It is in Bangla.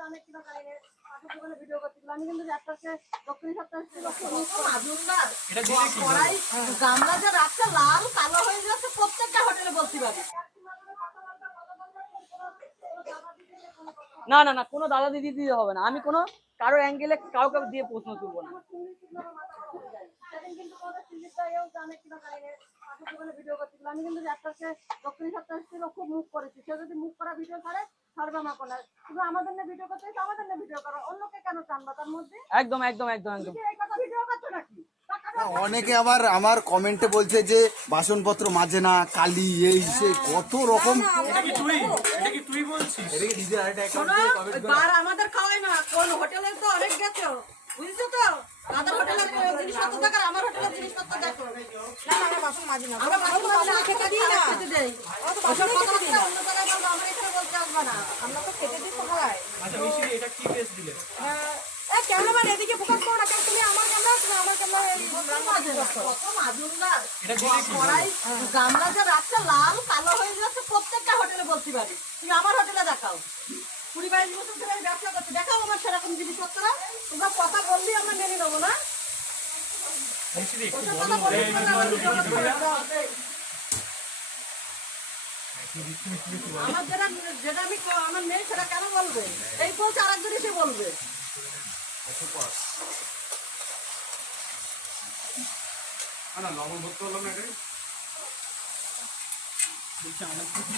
না ভিডিও করছিল আমি কিন্তু একটাকে দক্ষিণ সপ্তাহে এটা দিলে কি কড়াই গামলা যে রাখছে লাল কালো হয়ে যাচ্ছে প্রত্যেকটা হোটেলে বলতে পারি না না না কোনো দাদা দিদি দিতে হবে না। আমি কোনো কারও অ্যাঙ্গেলে কাউকে দিয়ে প্রশ্ন তুলবো না। আমি কিন্তু দক্ষিণ সপ্তাহে ছিল খুব মুখ করেছি। সে যদি মুখ করা ভিডিও ছাড়ে ছাড়বে শুধু আমাদের নিয়ে ভিডিও করতে আমাদের নিয়ে ভিডিও করো। অন্যকে কেন টানবা তার মধ্যে? একদম একদম একদম একদম। এই কথা ভিডিও করছ নাকি? অনেকে আবার আমার কমেন্টে বলছে যে বাসনপত্র মাজে না কালি এই সে কত রকম আমাদের খাওয়াই না। কোন হোটেলে তো অনেক গেছো। বুঝছ তো? তাদের হোটেলে জিনিসপত্র দেখো আমার হোটেলে জিনিসপত্র দেখো। আমরা বাসন মাজি না। দিই না খেতে দেই ওসব কথাবার্তা অন্য জায়গায় বলব আমরা এখানে না আমরা তো খেতে দিই খাওয়াই আচ্ছা মিশিয়ে এটা কি বেশ দিলে? ক্যামেরাম্যান এদিকে ফোকাস করো না কেন তুমি আমার ক্যামেরা তুমি আমার ক্যামেরা কত মাজুনদার এটা কড়াই গামলা যে রাখছে লাল কালো হয়ে যাচ্ছে প্রত্যেকটা হোটেলে বলতে পারি। তুমি আমার হোটেলে দেখাও। কুড়ি বাইশ বছর ধরে আমি ব্যবসা করছি। দেখাও আমার সেরকম জিনিসপত্র। তোমরা কথা বললেই আমরা মেনে নেব না। কথা বললে আমার যেটা যেটা আমি আমার মেয়ে সেটা কেন বলবে? এই পৌঁছে আরেকজন এসে বলবে। লবণ ভর্তি হলাম না